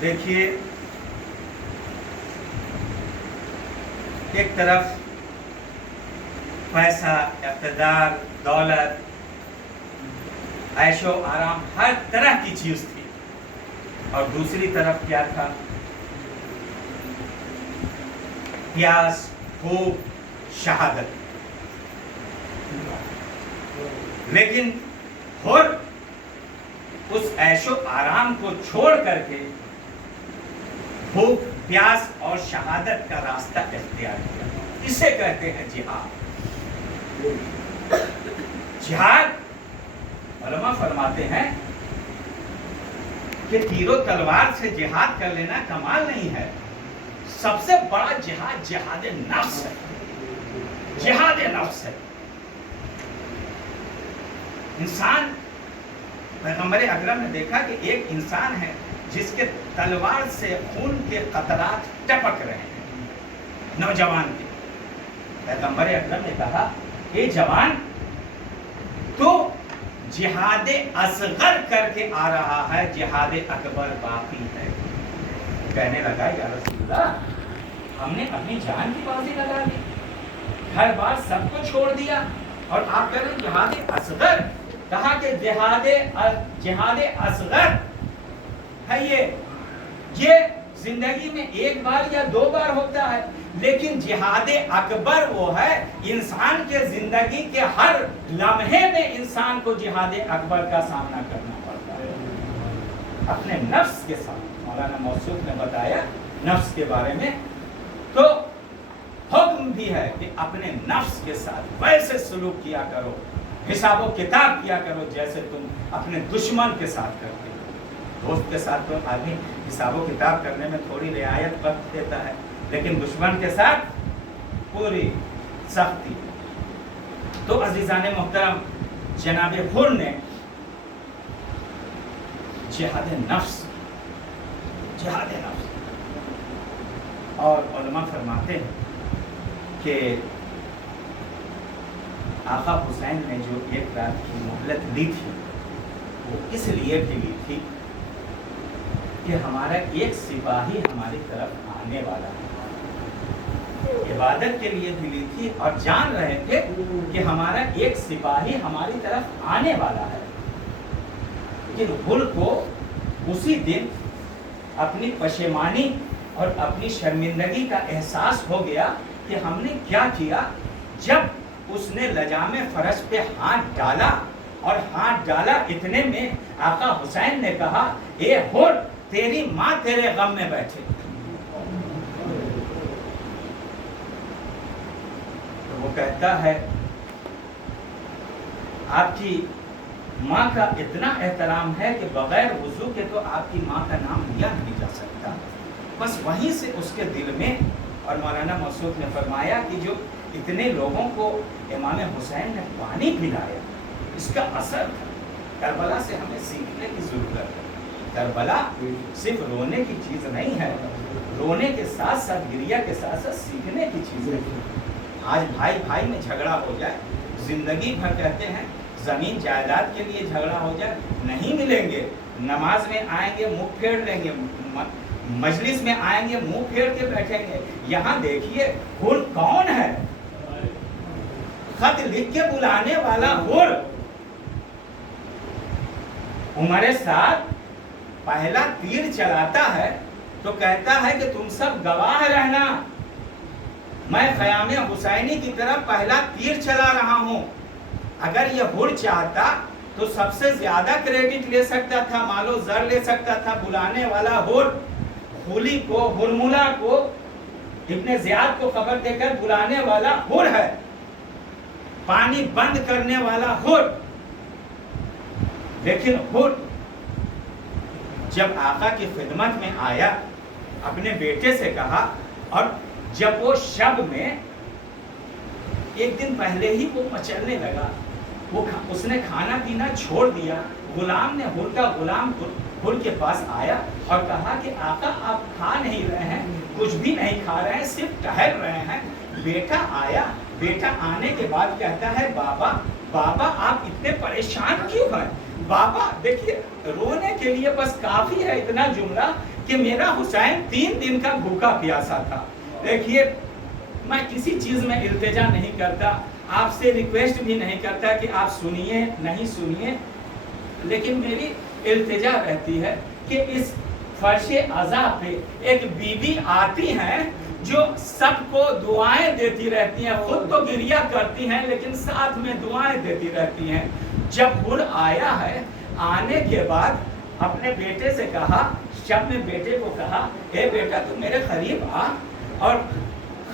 دیکھیے، ایک طرف پیسہ، اقتدار، دولت، عیش و آرام، ہر طرح کی چیز تھی، اور دوسری طرف کیا تھا؟ پیاس، بھوک، شہادت۔ لیکن حر اس عیش و آرام کو چھوڑ کر کے بھوک، پیاس اور شہادت کا راستہ اختیار کیا۔ اسے کہتے ہیں جہاد۔ جہاد، علماء فرماتے ہیں کہ تیر و تلوار سے جہاد کر لینا کمال نہیں ہے، سب سے بڑا جہاد جہاد نفس ہے۔ جہاد نفس ہے۔ انسان، پیغمبر اکرم نے دیکھا کہ ایک انسان ہے جس کے تلوار سے خون کے قطرات ٹپک رہے ہیں، نوجوان کے۔ پیغمبر اکرم نے کہا، اے جوان، تو جہاد اصغر کر کے آ رہا ہے، جہاد اکبر باقی ہے۔ کہنے لگا، یا رسول اللہ، ہم نے اپنی جان کی بازی لگا دی، ہر بار سب کو چھوڑ دیا، اور آپ کہہ رہے ہیں جہاد اصغر۔ کہا کہ جہاد اصغر ہے یہ زندگی میں ایک بار یا دو بار ہوتا ہے، لیکن جہاد اکبر وہ ہے انسان کے زندگی کے ہر لمحے میں انسان کو جہاد اکبر کا سامنا کرنا پڑتا ہے، اپنے نفس کے ساتھ۔ مولانا موصوف نے بتایا نفس کے بارے میں، تو حکم بھی ہے کہ اپنے نفس کے ساتھ ویسے سلوک کیا کرو، حساب و کتاب کیا کرو جیسے تم اپنے دشمن کے ساتھ کرتے ہو۔ دوست کے ساتھ تو آدمی حساب و کتاب کرنے میں تھوڑی رعایت وقت دیتا ہے، لیکن دشمن کے ساتھ پوری سختی۔ تو عزیزان محترم، جناب حر نے جہاد نفس، اور علماء فرماتے ہیں کہ آقا حسین نے جو ایک رات کی مہلت لی تھی، وہ اس لیے بھی لی تھی کہ ہمارا ایک سپاہی ہماری طرف آنے والا ہے۔ عبادت کے لیے بھی لی تھی، اور جان رہے تھے کہ ہمارا ایک سپاہی ہماری طرف آنے والا ہے۔ لیکن حر کو اسی دن اپنی پشیمانی اور اپنی شرمندگی کا احساس ہو گیا کہ ہم نے کیا کیا۔ جب اس نے لجام فرش پہ ہاتھ ڈالا، اور ہاتھ ڈالا اتنے میں آقا حسین نے کہا، اے حر، تیری ماں تیرے غم میں بیٹھے۔ تو وہ کہتا ہے، آپ کی ماں کا اتنا احترام ہے کہ بغیر وضو کے تو آپ کی ماں کا نام لیا نہیں جا سکتا۔ بس وہیں سے اس کے دل میں، اور مولانا موصوف نے فرمایا کہ جو اتنے لوگوں کو امام حسین نے پانی پلایا، اس کا اثر تھا۔ کربلا سے ہمیں سیکھنے کی ضرورت ہے۔ کربلا صرف رونے کی چیز نہیں ہے، رونے کے ساتھ ساتھ، گریہ کے ساتھ ساتھ سیکھنے کی چیز ہے۔ آج بھائی بھائی میں جھگڑا ہو جائے، زندگی بھر کہتے ہیں زمین جائیداد کے لیے جھگڑا ہو جائے، نہیں ملیں گے۔ نماز میں آئیں گے منہ پھیر لیں گے، مجلس میں آئیں گے منہ پھیر کے بیٹھیں گے۔ یہاں دیکھیے حر کون ہے؟ خط لکھ کے بلانے والا حر عمر سعد پہلا تیر چلاتا ہے تو کہتا ہے کہ تم سب گواہ رہنا، میں خیام حسینی کی طرف پہلا تیر چلا رہا ہوں۔ اگر یہ حر چاہتا تو سب سے زیادہ کریڈٹ لے سکتا تھا، مال و زر لے سکتا تھا۔ بلانے والا حر، خولی کو، ہرملا کو، ابن زیاد کو خبر دے کر بلانے والا حر ہے، پانی بند کرنے والا حر۔ لیکن حر جب آقا کی خدمت میں آیا، اپنے بیٹے سے کہا، اور جب وہ شب میں ایک دن پہلے ہی وہ مچلنے لگا، اس نے کھانا پینا چھوڑ دیا، غلام نے، حر کا غلام حر کے پاس آیا اور کہا کہ آقا آپ کھا نہیں رہے ہیں، کچھ بھی نہیں کھا رہے ہیں، صرف ٹہل رہے ہیں۔ بیٹا آیا، بیٹا آنے کے بعد کہتا ہے، بابا آپ اتنے پریشان کیوں ہیں؟ بابا دیکھیے رونے کے لیے بس کافی ہے اتنا جملہ کہ میرا حسین 3 دن کا بھوکا پیاسا تھا. دیکھیے میں کسی چیز میں التجا نہیں کرتا, آپ سے ریکویسٹ بھی نہیں کرتا کہ آپ سنیے نہیں سنیے, لیکن میری التجا رہتی ہے کہ اس فرش عزا پہ ایک بی بی آتی ہیں جو سب کو دعائیں دیتی رہتی ہیں, خود تو گریا کرتی ہیں لیکن ساتھ میں دعائیں دیتی رہتی ہیں. جب حر آیا ہے, آنے کے بعد اپنے بیٹے سے کہا, جب میں بیٹے کو کہا اے بیٹا تو میرے قریب آ, اور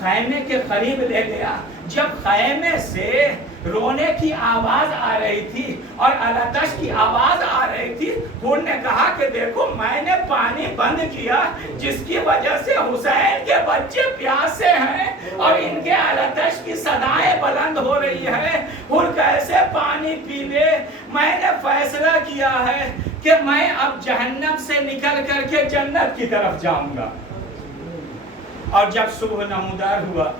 خیمے کے قریب لے گیا. جب خیمے سے رونے کی آواز آ رہی تھی اور الاتش کی آواز آ رہی تھی, حر نے کہا کہ دیکھو میں نے پانی بند کیا جس کی وجہ سے حسین کے بچے پیاسے ہیں اور ان کے الاتش کی صدائیں بلند ہو رہی ہے, حر کیسے پانی پی لے. میں نے فیصلہ کیا ہے کہ میں اب جہنم سے نکل کر کے جنت کی طرف جاؤں گا. اور جب صبح نمودار ہوا,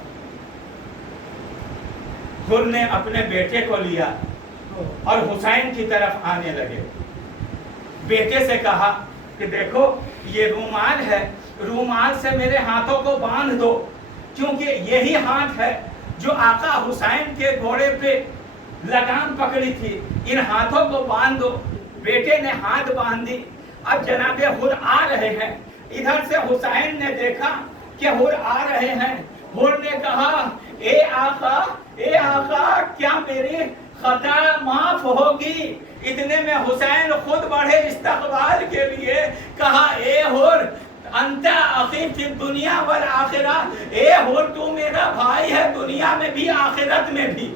حر نے اپنے بیٹے کو لیا اور حسین کی طرف آنے لگے. بیٹے سے کہا کہ دیکھو یہ رومال ہے, رومال سے میرے ہاتھوں کو باندھ دو, کیونکہ یہی ہاتھ ہے جو آقا حسین کے گھوڑے پہ لگام پکڑی تھی, ان ہاتھوں کو باندھ دو. بیٹے نے ہاتھ باندھ دی. اب جناب حر آ رہے ہیں, ادھر سے حسین نے دیکھا کہ حر آ رہے ہیں. حر نے کہا اے آقا کیا میری خطا معاف ہوگی. اتنے میں حسین خود بڑھے استقبال کے لیے, کہا اے حر انت اخی فی الدنیا والآخرہ, اے حر تو میرا بھائی ہے دنیا میں بھی آخرت میں بھی.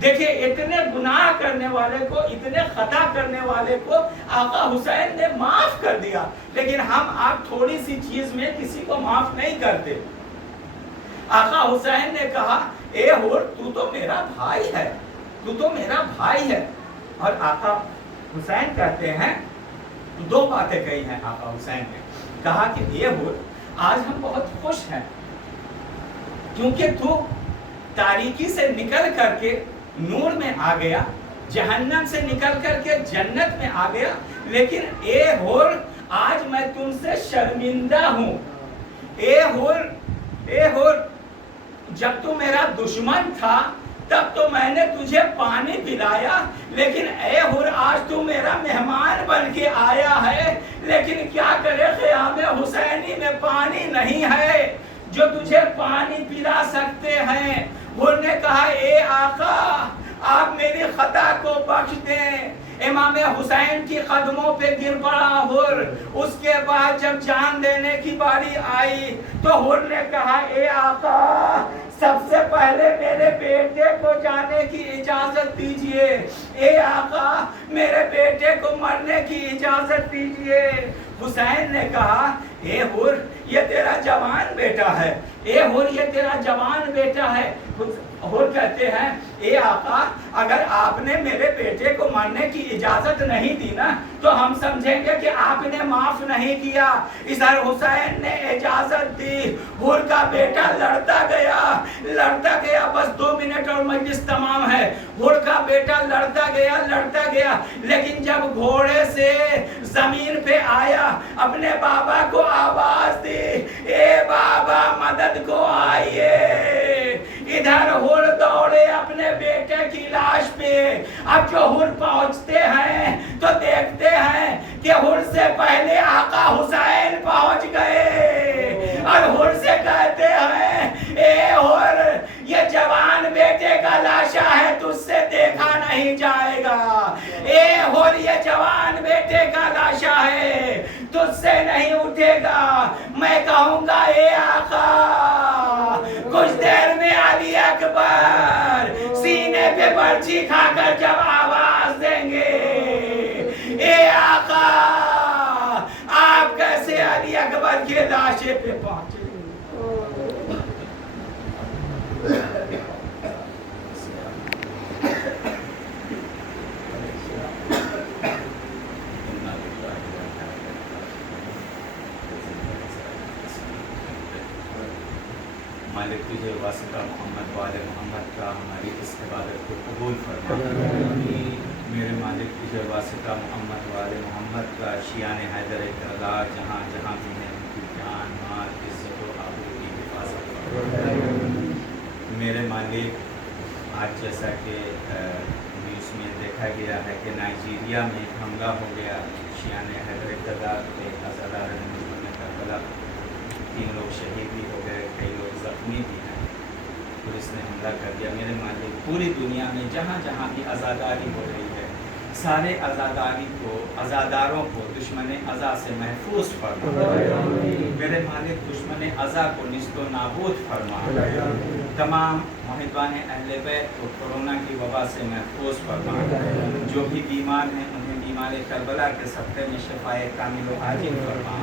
دیکھیں اتنے گناہ کرنے والے کو, اتنے خطا کرنے والے کو آقا حسین نے معاف کر دیا, لیکن ہم آپ تھوڑی سی چیز میں کسی کو معاف نہیں کرتے. آقا حسین نے کہا اے حر تو تو میرا بھائی ہے, تو تو میرا بھائی ہے. اور آقا حسین کہتے ہیں, 2 باتیں کہی ہیں آقا حسین نے. کہا کہ اے حر آج ہم بہت خوش ہیں کیونکہ تو تاریکی سے نکل کر کے نور میں آ گیا, جہنم سے نکل کر کے جنت میں آ گیا. لیکن اے حر آج میں تم سے شرمندہ ہوں. اے حر جب تو میرا دشمن تھا تب تو میں نے تجھے پانی پلایا, لیکن اے حر آج تو میرا مہمان بن کے آیا ہے, لیکن کیا کرے خیام حسینی میں پانی نہیں ہے جو تجھے پانی پلا سکتے ہیں. حر نے کہا اے آقا آپ میری خطا کو بخش دیں. امام حسین کی قدموں پہ گر پڑا حر. اس کے بعد جب جان دینے کی باری آئی تو حر نے کہا اے آقا سب سے پہلے میرے بیٹے کو جانے کی اجازت دیجئے, اے آقا میرے بیٹے کو مرنے کی اجازت دیجئے. حسین نے کہا اے حر یہ تیرا جوان بیٹا ہے, اے حر یہ تیرا جوان بیٹا ہے. حر کہتے ہیں اے آقا اگر آپ نے میرے بیٹے کو مرنے کی اجازت نہیں دی نا تو ہم سمجھیں گے کہ آپ نے معاف نہیں کیا. ادھر حسین نے اجازت دی, حر کا بیٹا لڑتا گیا, بس 2 منٹ اور مجلس تمام ہے. حر کا بیٹا لڑتا گیا, لیکن جب گھوڑے سے زمین پہ آیا اپنے بابا کو آواز دی اے بابا مدد کو آئیے. ادھر حر دوڑے اپنے بیٹے کی لاش پہ. اب جو حر پہنچتے ہیں تو دیکھتے ہیں کہ حر سے پہلے آقا حسین پہنچ گئے اور حر سے کہتے ہیں اے حر یہ جوان بیٹے کا لاشا ہے, تجھ سے دیکھا نہیں جائے گا. اے حر یہ جوان بیٹے کا لاشا ہے, تجھ سے نہیں اٹھے گا. میں کہوں گا اے آقا کچھ دیر میں علی اکبر سینے پہ برچی کھا کر جب آواز دیں گے اے آقا آپ کیسے علی اکبر کے لاشے پہ پہنچے. مالک تجھے واسطہ محمد والے محمد کا ہماری اس عبادت کو قبول فرما. میرے مالک تجھے واسطہ محمد والے محمد کا شیان حیدر کردار جہاں جہاں بھی ہیں ان کی جان مال عزت و آبرو کی حفاظت فرما۔ میرے مالک آج جیسا کہ نیوز میں دیکھا گیا ہے کہ نائجیریا میں ایک حملہ ہو گیا شیان حیدر کردار کے عزادار کربلا، 3 لوگ شہید بھی ہو گئے، کئی لوگ زخمی بھی ہیں، پولیس نے حملہ کر دیا۔ میرے مالک پوری دنیا میں جہاں جہاں بھی عزاداری ہو رہی ہے، سارے عزاداری کو، عزاداروں کو دشمن عزا سے محفوظ فرما۔ میرے مالک دشمن عزا کو نیست و نابود فرما۔ تمام محبان اہل بیت کو کورونا کی وبا سے محفوظ فرما۔ جو بھی بیمار ہیں انہیں بیمار کربلا کے صدقے میں شفائے کامل و عاجل فرما۔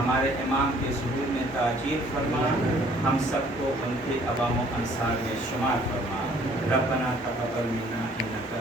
ہمارے امام کے ظہور میں تاجیل فرما۔ ہم سب کو ان کے عوام و انصار میں شمار فرما۔ ربنا تقبل منا انک